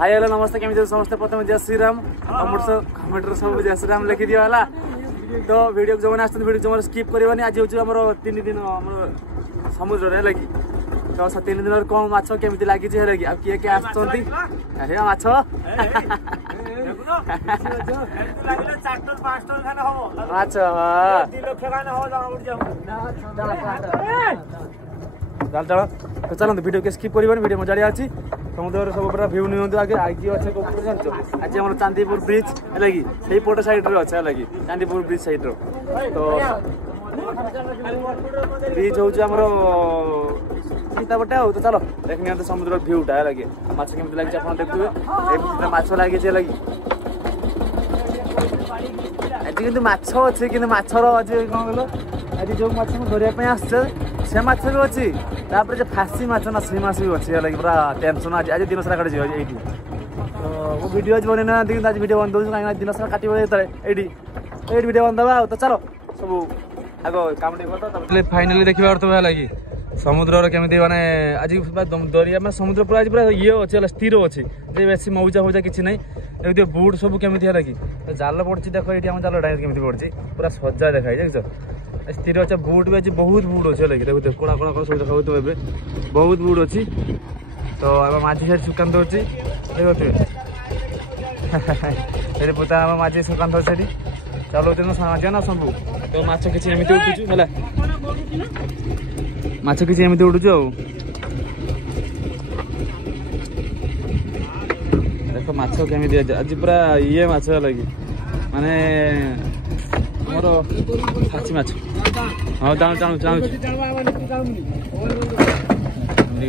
Hi hello नमस्ते केमी समस्त प्रथम जय श्रीराम कमेंटर सब जय श्रीराम लिखि दियो हला तो वीडियो जो मैंने वीडियो जो स्किप करवानी आज हूँ आम 3 दिन समुद्र है लगी तो 3 दिन कौन माछ केमी लगी है कि किए किए आसुँच माछ चल तो चलते वीडियो के स्किप करवानी वीडियो मजा अच्छी समुद्र सब पूरा व्यू नहीं आगे आगे अच्छे आज आम चांदीपुर ब्रिज है कि सही पट साइड रे अच्छे है कि चांदीपुर ब्रिज साइड रो तो ब्रिज हूँ सीतापटे आ तो चलो देखने समुद्र भ्यूटा है लगे माछ केमी लगे आप देखिए माछ लगे लगी आज कि माछ अच्छे कि माछर आज कौन कह आज जो माछ धरवाई आसचे से माछ भी अच्छी तापर जो फासी माछ ना सी माछ भी अच्छी है पूरा टेंशन आज आज दिन सारा काटे ये तो वो वीडियो आज बन ना आज वीडियो बन दूसरा कहीं दिन सारा काटे ये वीडियो बंदा तो चलो सब आग काम फाइनाली देखा अर्थ लगी समुद्र केमी माने आज दरिया मैं समुद्र पूरा आज पूरा ये अच्छे स्थिर अच्छी बेस मौजा फौजा किसी ना देखिए बुट सब केमी है कि जाल पड़ी देख ये जाल डाइर केमी पड़ी पूरा सजा देखा देख स्थिर अच्छे बुट भी अच्छी बहुत बुट अच्छे लगे देखो कोड़ा कोड़ा कोड़ा सब देखा बहुत बुट अच्छी तो आम माझी साइड सुकान दौर देखते पुता आम माझी सुकान दौर से चलाते ना साजा ना सब तो माछ किसी एमती उठुचु है माछ किसी एमती उठुचु देख माछ केमी आज पूरा ये माछ लगी माने मोर फाची माछ हाँ जाऊँ जाऊँ जाऊँ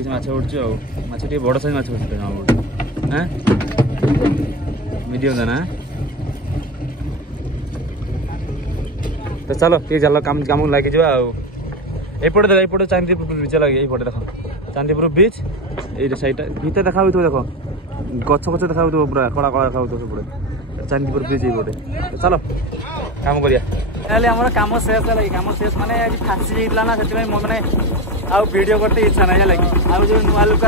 माछ उठुचु माछ टे बड़ साइज माछ उठुचु हाँ मीडियम ना तो चलो ये जाल काम काम लगे एपटे देख एपटे चांदीपुर ब्रिज लगे ये देख चांदीपुर ब्रिज ये साइड भीतर देखा देखो गछ गछ देखा पूरा कड़ा कड़ा देखा सब चांदीपुर ब्रिज ये चलो काम करिया काम शेष है काम शेष माने आज फासी ना से मैंने आउ वीडियो करते इच्छा ना लगे आउ जो नुआ लोक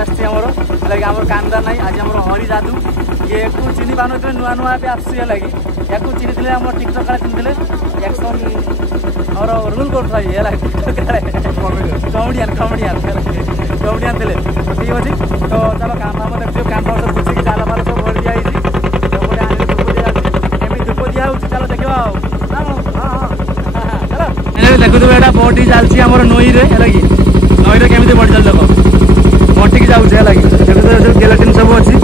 आमर कांदा ना आज आम हरि जादू ये चिन्ह पान नुआ नुआ भी आसुए लगे या चिन्ह थे आम टिकटक काले चिन्ह एक्शन और रूल कर कमेडियन कमेडियन कमेडियन थे ठीक अच्छे तो चलो काम फाम देखिए काम फाम सब पूछे जाल फाल सब भर दिया चलो देखा देखु एटा बटी चलती आम नई है कि नई केमी बटी चल देख बटिक जाऊे है देखो गेलाटिन सब अच्छी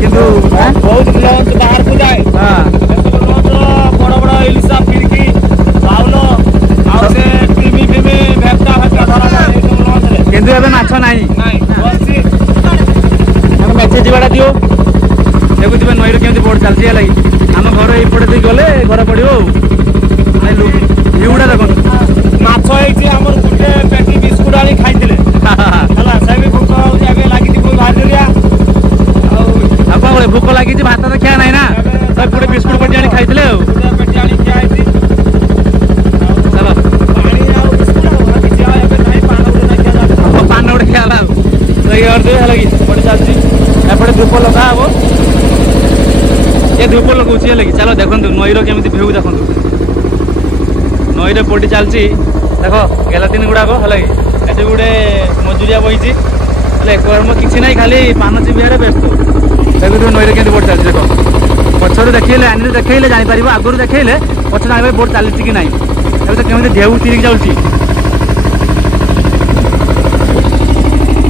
किंतु बहुत बाहर को जाए बड़ बड़ इलिशा फिरकी बाउल किंतु एबे माछ नाही मेचे जीवाटा दियो देखुवे नई केमी बोट चलती है लगी आम घर ये गले घर पड़ो भ्यूटा देख माछ गोटे पेटी बिस्कुट आनी खाई से भी भोक लगी बाहर भोक लगी भात तो खिया ना सब गोटे बिस्कुट पेटी आनी खाई पेटी आनी खिया चलो पान गोटे खिया लगी पड़ी चलती एपटे धूप लगा हम ये धूप लगे लगी चलो देखो नईर केमी भ्यू देखो नईर बोटी चलती देख गेलाटिन गुड़ाक है कि गोटे मजुरिया बही कर्म किसी ना खाली पान चिबियार व्यस्त देखो नईर केमी बोट चलती देख पचर देखले आनी देखले जापर आगुरी देखले पच जान बोट चलती कि ना देखो केमी ढेउ चिरिक जाऊँगी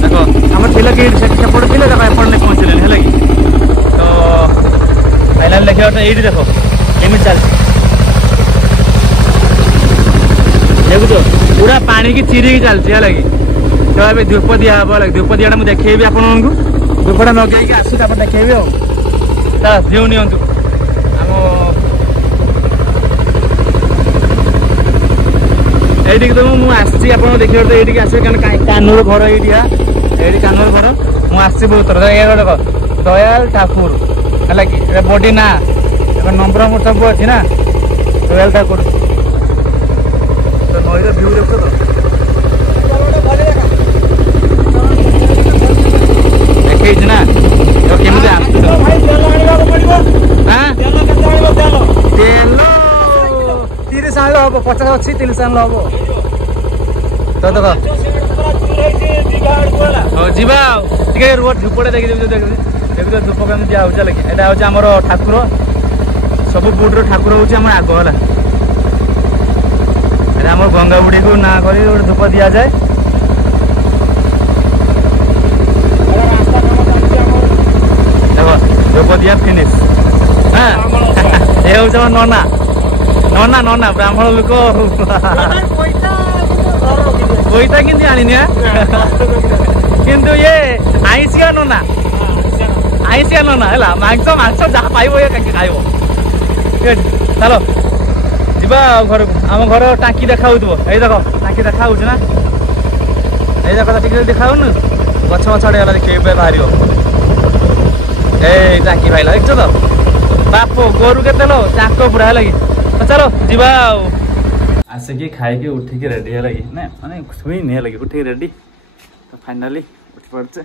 देख आम थे सेपट थे देख एपटे पहुँचले है कि तो फाइनाल देखा ये देख केमी चलती देखो पूरा पानी की चिरी चलती है लगी तो अभी धूप दिया लगे धूप दिया मुझे देखेबी आपको धूपटा लगे आसू देखेबी भ्यू नि ये तो मुझे आप देखिए तो ये आस कानूर घर ये कानूर घर मुझे बहुत थर देख दयाल ठाकुर है कि बडी ना नंबर मोर सब अच्छी ना दयाल ठाकुर नईर भ्यू देख तो देखी ना केमी आस 50 ଅଛି 300 ଆଣିଲେ ହବ ତ ଦେଖ ହଉ ଯିବା ଆଉ ଟିକେ ରୁହ ଧୂପଟେ ଦେଖିଦେବି ଦେଖ ଧୂପ କେମିତି ଦିଆ ହଉଛି ହେଲା କି ଏଇଟା ହଉଛି ଆମର ଠାକୁର ସବୁ ବୁଟର ଠାକୁର ହଉଛି ଆମର ଆଗ ହେଲା ଏଇଟା ଆମର ଗଙ୍ଗା ବୁଡିକୁ ନାଁ କରି ଗୋଟେ ଧୂପ ଦିଆଯାଏ ଦେଖ ଧୂପ ଦିଆ ଫିନିଶ ହଁ ଏ ହଉଛି ଆମ ନନା ନନା ନନା ବ୍ରାହ୍ମଣ ଲୋକ ପଇସା କିନ୍ତୁ ଆଣିନି କିନ୍ତୁ ଇଏ ଆଇଁଷିଆ ନନା ଆଇଁଷିଆ ନନା ହେଲା ମାଂସ ମାଂସ ଯାହା ପାଇବ ଇଏ କାହିଁକି ଖାଇବ ଠିକ ଅଛି ଚାଲ ଯିବା ଆଉ ଘରକୁ ଆମ ଘର ଟାଙ୍କି ଦେଖା ହଉଥିବ ଏଇ ଦେଖ ଟାଙ୍କି ଦେଖା ହଉଛି ନା ଏଇ ଦେଖ ଟିକେ ଦେଖା ହଉନି ଗଛ ଗଛ ଆଡେ ଗଲା ଦେଖିବେ ଏବେ ବାହାରିବ ଏଇ ଟାଙ୍କି ଭାଇଲା ଦେଖିଛ ତ ବାପ ଗୋରୁ କେତେ लो ଚାଙ୍କ ପୁରା ହେଲା କି ଚାଲ ଯିବା ଆଉ ଆସିକି ଖାଇକି ଉଠିକି ରେଡି ହେଲା କି ନା ମାନେ ଶୋଇନି ହେଲା କି ଉଠିକି ରେଡି ତ ଫାଇନାଲି ଉଠି ପଡୁଛେ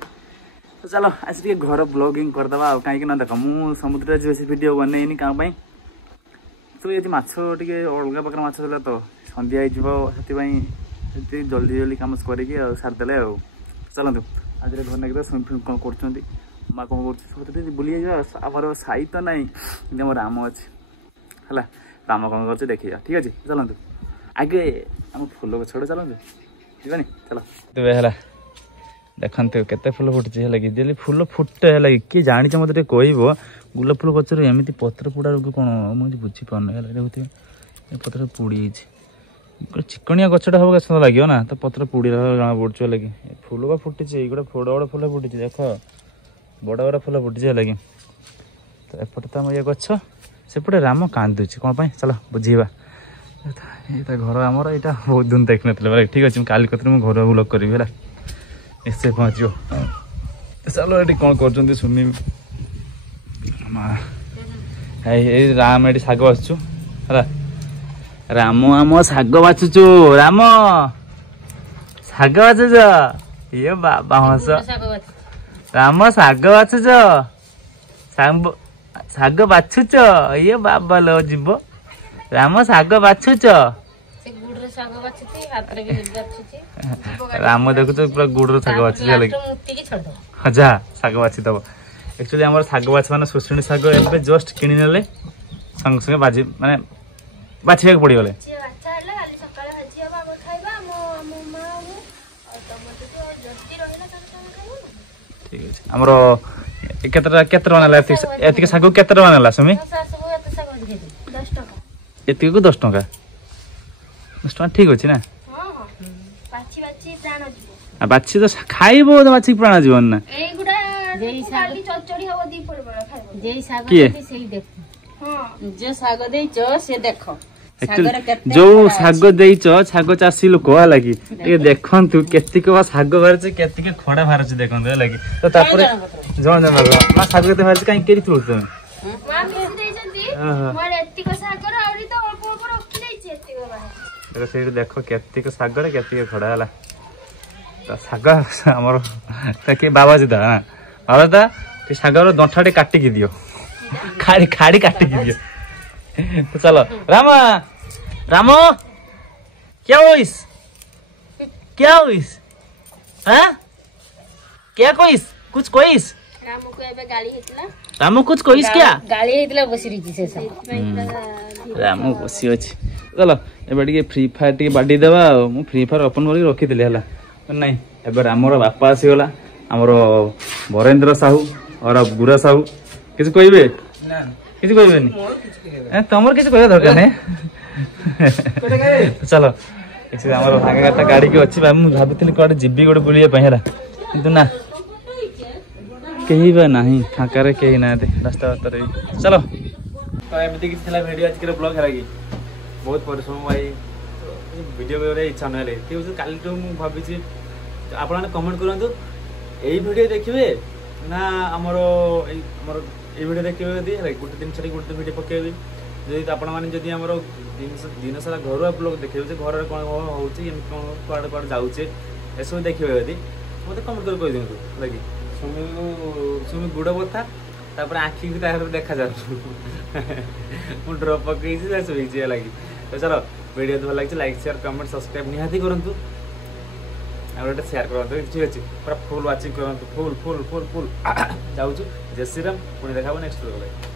ତ ଚାଲ ଆସି ଟିକେ ଘର ବ୍ଲଗିଂ କରିଦେବା ଆଉ କାହିଁକି ନା ଦେଖ ମୁଁ ସମୁଦ୍ରରେ ଆଜି ବେଶୀ ଭିଡ଼ିଓ ବନେଇନି କାହା ପାଇଁ ତ ଏଠି ମାଛ ଟିକେ ଅଲଗା ପ୍ରକାର ମାଛ ଥିଲା ତ ସନ୍ଧ୍ୟା ହେଇଯିବ ସେଥିପାଇଁ ଜଲ୍ଦି ଜଲ୍ଦି କାମ କରିକି ଆଉ ସାରିଦେଲେ ଆଉ ଚାଲନ୍ତୁ ଆଜିରେ ଘର ନେଇକି ସୁଇମିଂ ଫିଲ୍ମ କ'ଣ କରୁଛନ୍ତି ମା କ'ଣ କରୁଛି ସବୁ ବୁଲି ଯାଇଯିବା ଆମର ସାଇ ତ ନାହିଁ କିନ୍ତୁ ଆମ ରାମ ଅଛି ହେଲା ରାମ କ'ଣ କରୁଛି ଦେଖିବା ଠିକ ଅଛି ଚାଲନ୍ତୁ ଆଗେ ଆମ ଫୁଲ ଗଛ ଗୋଟେ ଚାଲନ୍ତୁ ଯିବାନି ଚାଲ ତେବେ ହେଲା ଦେଖନ୍ତୁ କେତେ ଫୁଲ ଫୁଟୁଛି ହେଲା କି ଯଦି ଫୁଲ ଫୁଟେ ହେଲା କି କିଏ ଜାଣିଛ ମୋତେ ଟିକେ କହିବ ଗୋଲାପ ଫୁଲ ଗଛରେ ଏମିତି ପତ୍ର ପୋଡ଼ା ରୋଗ କ'ଣ ମୁଁ ବୁଝିପାରୁନି ହେଲା ଦେଖୁଥିବେ ଏ ପତ୍ର ପୋଡ଼ି ଯାଇଛି ଚିକଣିଆ ଗଛଟା ହବ କେତେ ସୁନ୍ଦର ଲାଗିବ ନା ତ ପତ୍ର ପୋଡ଼ିଲା ଜଣା ପଡ଼ୁଛି ହେଲା କି ଫୁଲ ବା ଫୁଟିଛି ଗୋଟେ ବଡ଼ ବଡ଼ ଫୁଲ ଫୁଟିଛି ଦେଖ ବଡ଼ ବଡ଼ ଫୁଲ ଫୁଟିଛି ହେଲା କି ତ ଏପଟେ ତ ଆମ ଇଏ ଗଛ ସେପଟେ ରାମ କାନ୍ଦୁଛି କ'ଣ ପାଇଁ ଚାଲ ବୁଝିବା ଏଇଟା ଘର ଆମର ଏଇଟା ବହୁତ ଦିନ ଦେଖିନଥିଲେ ବୋଲେ ଠିକ୍ ଅଛି ମୁଁ କାଲି କତିରେ ମୁଁ ଘର ବ୍ଲଗ୍ କରିବି ହେଲା ନିଶ୍ଚୟ ପହଞ୍ଚିବ ଚାଲ ଏଠି କ'ଣ କରୁଛନ୍ତି ସୁମି ଏଇ ରାମ ଏଠି ଶାଗ ବାଛୁଛୁ ହେଲା ରାମ ଆମ ଶାଗ ବାଛୁଛୁ ରାମ ଶାଗ ବାଛୁଛ ଇଏ ବାବା ହସ ରାମ ଶାଗ ବାଛୁଛ ଶାଗ ବାଛୁଛ ଇଏ ବାବା लो ଯିବ ରାମ ଶାଗ ବାଛୁଛ ରାମ ଦେଖୁଛ ପୁରା ଗୁଡର ଶାଗ ବାଛୁଛି ହଁ ଯା ଶାଗ ବାଛି ଦବ एक्चुअली आम शाग बाछ मैंने सुशुणी शाग ए जस्ट कि संगे संगे बाजी माने बाछा पड़ गले ठीक है आमर केत शाग केत ना सुमी एतिक को 10 टका 10 टका ठीक अच्छे ना बाछी तो खाइब बाछी प्राण जीवन ना जो शाग शाग चाषी लोक है कि देखु केतिक शाग बाहर केतिक खड़ा बाहर देखु है तो जन जन शाग के बाहर कहीं के देख केतिक शागर केतिक खड़ा है शाग आमर बाबा सीधा ना बाबा दा शागर दंठा काटिकी दियो खाड़ी खाड़ी काटिकी दियो तो चलो राम राम क्या होइस हाँ क्या कोइस कुछ कोइस राम कुछ कोइस क्या गाली हेतला बसी रही से सब राम बसी अछि चलो एबे टिके फ्री फायर टिके बाडी देबा मु फ्री फायर ओपन करी रखी दिले हला नहीं एबे रामर बापा आसी गला हमर वरेंद्र साहू और गुरा साहू किसी कहबे ना किसी कहबेनी तमर किसी कहबा दरकार नै चलो एक्चुअली हमर भांगाटा गाड़ी के अछि मु भाबितली कोड जिबी गोड बुलिए पय हला किंतु ना कहीं बा नहीं फांका रे कहीं ना रास्ता रे चलो तो एमती कि वीडियो आज के ब्लॉग है कि बहुत परिश्रम भाई वीडियो करे इच्छा ना काली तो मु भाबी आप कमेंट करूँ यही वीडियो देखिए ना आमर वीडियो देखिए गोटे दिन छाड़ी गोटे वीडियो पकेबी जदि आपण मैंने जदि आम दिन सारा घर ब्लॉग देखिए घर कौन कौन कौन जाऊे एसब देखिए यदि मत कमेंट कर कही दिखाँ लगे सुमी गुड़ बथा तापर आखि भी देखा जा ड्रप पकई लगे तो चलो वीडियो भल लगे लाइक शेयर कमेंट सब्सक्राइब निहाती करंतु गोटे शेयर करते ठीक अच्छे पूरा फुल वाचिंग करंतु फुल फुल फुल फुल जाऊँ जय श्री राम पुणी देखा नेक्स्ट वीडियो।